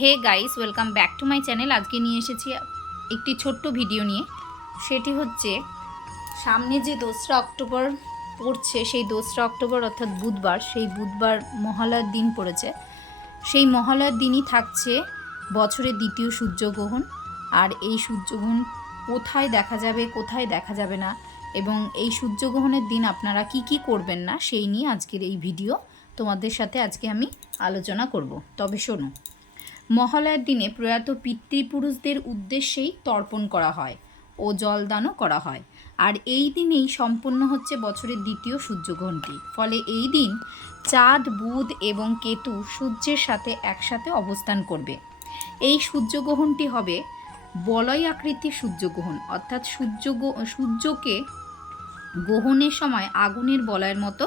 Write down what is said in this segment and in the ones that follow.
Hey guys welcome back to my channel আজকে নিয়ে এসেছি একটি ছোট্ট ভিডিও নিয়ে। সেটি হচ্ছে, সামনে যে দোসরা অক্টোবর পড়ছে, সেই দোসরা অক্টোবর অর্থাৎ বুধবার, সেই বুধবার মহালয়ার দিন পড়েছে। সেই মহালয়ার দিনই থাকছে বছরের দ্বিতীয় সূর্যগ্রহণ। আর এই সূর্যগ্রহণ কোথায় দেখা যাবে, কোথায় দেখা যাবে না, এবং এই সূর্যগ্রহণের দিন আপনারা কি কি করবেন না, সেই নিয়ে আজকের এই ভিডিও তোমাদের সাথে আজকে আমি আলোচনা করব। তবে শোনো মহালয়ার দিনে প্রয়াত পিতৃপুরুষদের উদ্দেশ্যেই তর্পণ করা হয় ও জলদানও করা হয়। আর এই দিনেই সম্পন্ন হচ্ছে বছরের দ্বিতীয় সূর্যগ্রহণটি। ফলে এই দিন চাঁদ, বুধ এবং কেতু সূর্যের সাথে একসাথে অবস্থান করবে। এই সূর্যগ্রহণটি হবে বলয় আকৃতির সূর্যগ্রহণ। অর্থাৎ সূর্য সূর্যকে গ্রহণের সময় আগুনের বলয়ের মতো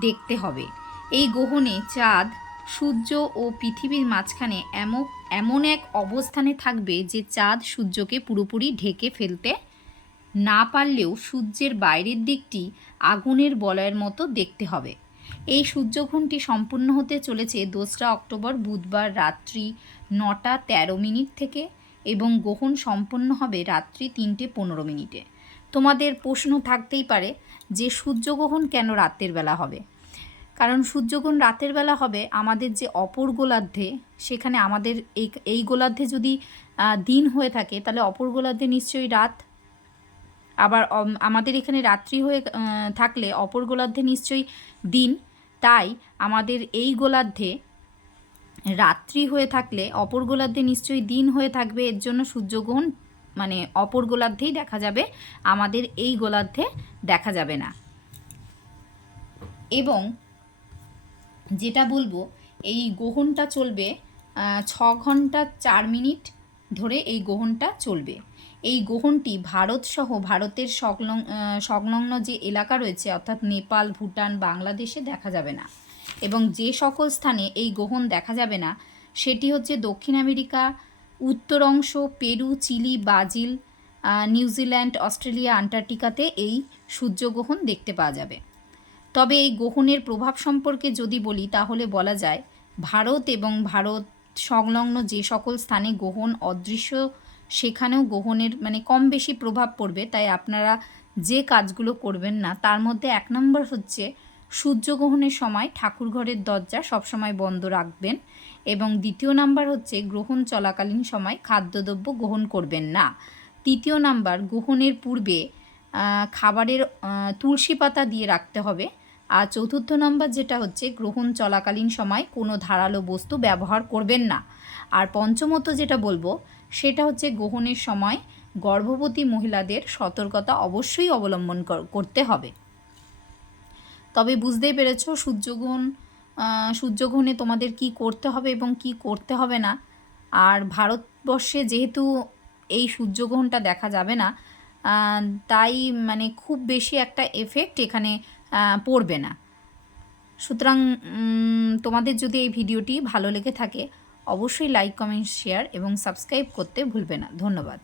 দেখতে হবে। এই গ্রহণে চাঁদ সূর্য ও পৃথিবীর মাঝখানে এমন এমন এক অবস্থানে থাকবে যে চাঁদ সূর্যকে পুরোপুরি ঢেকে ফেলতে না পারলেও সূর্যের বাইরের দিকটি আগুনের বলয়ের মতো দেখতে হবে। এই সূর্যগ্রহণটি সম্পূর্ণ হতে চলেছে দোসরা অক্টোবর বুধবার রাত্রি নটা তেরো মিনিট থেকে এবং গ্রহণ সম্পন্ন হবে রাত্রি তিনটে পনেরো মিনিটে। তোমাদের প্রশ্ন থাকতেই পারে যে সূর্যগ্রহণ কেন রাতের বেলা হবে? কারণ সূর্যগ্রহণ রাতের বেলা হবে, আমাদের যে অপর গোলার্ধে, সেখানে আমাদের এই এই গোলার্ধে যদি দিন হয়ে থাকে, তাহলে অপর গোলার্ধে নিশ্চয়ই রাত। আবার আমাদের এখানে রাত্রি হয়ে থাকলে অপর গোলার্ধে নিশ্চয়ই দিন। তাই আমাদের এই গোলার্ধে রাত্রি হয়ে থাকলে, অপর গোলার্ধে নিশ্চয়ই দিন হয়ে থাকবে, এর জন্য সূর্যগ্রহণ মানে অপর গোলার্ধেই দেখা যাবে, আমাদের এই গোলার্ধে দেখা যাবে না। এবং যেটা বলব, এই গ্রহণটা চলবে ছ ঘণ্টা চার মিনিট ধরে এই গ্রহণটা চলবে। এই গ্রহণটি ভারত সহ ভারতের সংলগ্ন সংলগ্ন যে এলাকা রয়েছে, অর্থাৎ নেপাল, ভুটান, বাংলাদেশে দেখা যাবে না। এবং যে সকল স্থানে এই গ্রহণ দেখা যাবে না, সেটি হচ্ছে দক্ষিণ আমেরিকা, উত্তর অংশ, Peru, Chile, Brazil New Zealand, Australia, আন্টার্কটিকাতে এই সূর্যগ্রহণ দেখতে পাওয়া যাবে। তবে এই গ্রহণের প্রভাব সম্পর্কে যদি বলি, তাহলে বলা যায়, ভারত এবং ভারত সংলগ্ন যে সকল স্থানে গ্রহণ অদৃশ্য, সেখানেও গ্রহণের মানে কম বেশি প্রভাব পড়বে। তাই আপনারা যে কাজগুলো করবেন না, তার মধ্যে এক নম্বর হচ্ছে সূর্যগ্রহণের সময় ঠাকুরঘরের দরজা সবসময় বন্ধ রাখবেন এবং দ্বিতীয় নাম্বার হচ্ছে গ্রহণ চলাকালীন সময় খাদ্যদ্রব্য গ্রহণ করবেন না। তৃতীয় নাম্বার, গ্রহণের পূর্বে খাবারের তুলসী পাতা দিয়ে রাখতে হবে। আর চতুর্থ নাম্বার যেটা হচ্ছে, গ্রহণ চলাকালীন সময় কোনো ধারালো বস্তু ব্যবহার করবেন না। আর পঞ্চমত যেটা বলব, সেটা হচ্ছে গ্রহণের সময় গর্ভবতী মহিলাদের সতর্কতা অবশ্যই অবলম্বন কর- করতে হবে। তবে বুঝতেই পেরেছ, সূর্যগ্রহণ সূর্যগ্রহণে তোমাদের কি করতে হবে এবং কি করতে হবে না। আর ভারতবর্ষে যেহেতু এই সূর্যগ্রহণটা দেখা যাবে না তাই মানে খুব বেশি একটা এফেক্ট এখানে পড়বে না। সুতরাং তোমাদের যদি এই ভিডিওটি ভালো লেগে থাকে, অবশ্যই লাইক কমেন্ট শেয়ার এবং সাবস্ক্রাইব করতে ভুলবে না। ধন্যবাদ।